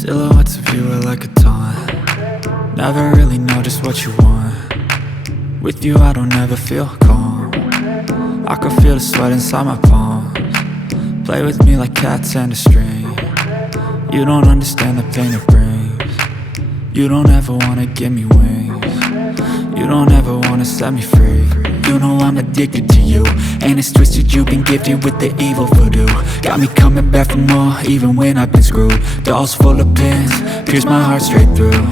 Silhouettes of you are like a taunt. Never really know just what you want. With you I don't ever feel calm. I can feel the sweat inside my palms. Play with me like cats and a string. You don't understand the pain it brings. You don't ever wanna give me wings. You don't ever wanna set me free. You know I'm addicted to you, and it's twisted, you've been gifted with the evil voodoo. Got me coming back for more, even when I've been screwed. Dolls full of pins, pierce my heart straight through.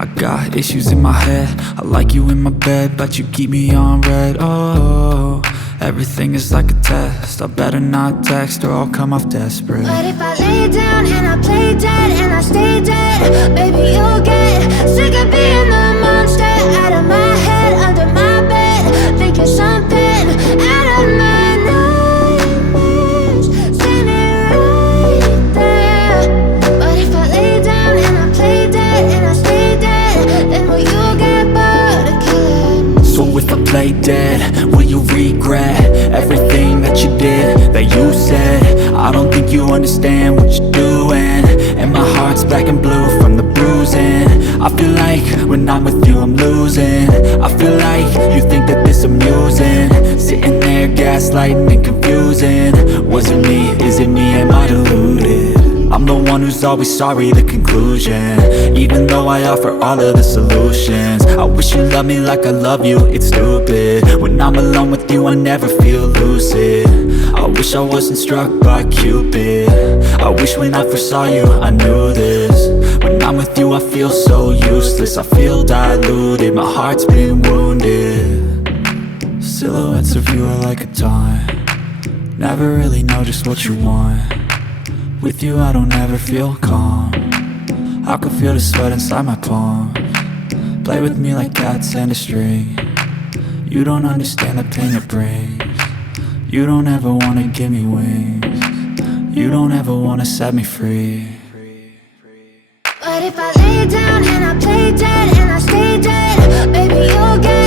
I got issues in my head, I like you in my bed, but you keep me on red. Oh, everything is like a test, I better not text or I'll come off desperate. But if I lay down and I play dead and I stay dead, baby you'll get sick of being the monster out of my head, under my bed, thinking something out of my nightmares, standing right there. But if I lay down and I play dead and I stay dead, then will you get bored of killing me? So if I play dead, will you regret everything that you did, that you said? I don't think you understand what you're doing, and my heart's black and blue from the bruising. I feel like when I'm with you I'm losing. I feel like you think that this amusing, sitting there gaslighting and confusing. Was it me? Is it me? Am I deluded? I'm the one who's always sorry, the conclusion, even though I offer all of the solutions. I wish you loved me like I love you, it's stupid. When I'm alone with you I never feel lucid. I wish I wasn't struck by Cupid. I wish when I first saw you I knew this. When I'm with you I feel so useless, I feel diluted, my heart's been wounded. Silhouettes of you are like a taunt. Never really know just what you want. With you I don't ever feel calm. I can feel the sweat inside my palms. Play with me like cats and a string. You don't understand the pain it brings. You don't ever wanna give me wings. You don't ever wanna set me free. But if I lay down and I play dead and I stay dead, baby you'll get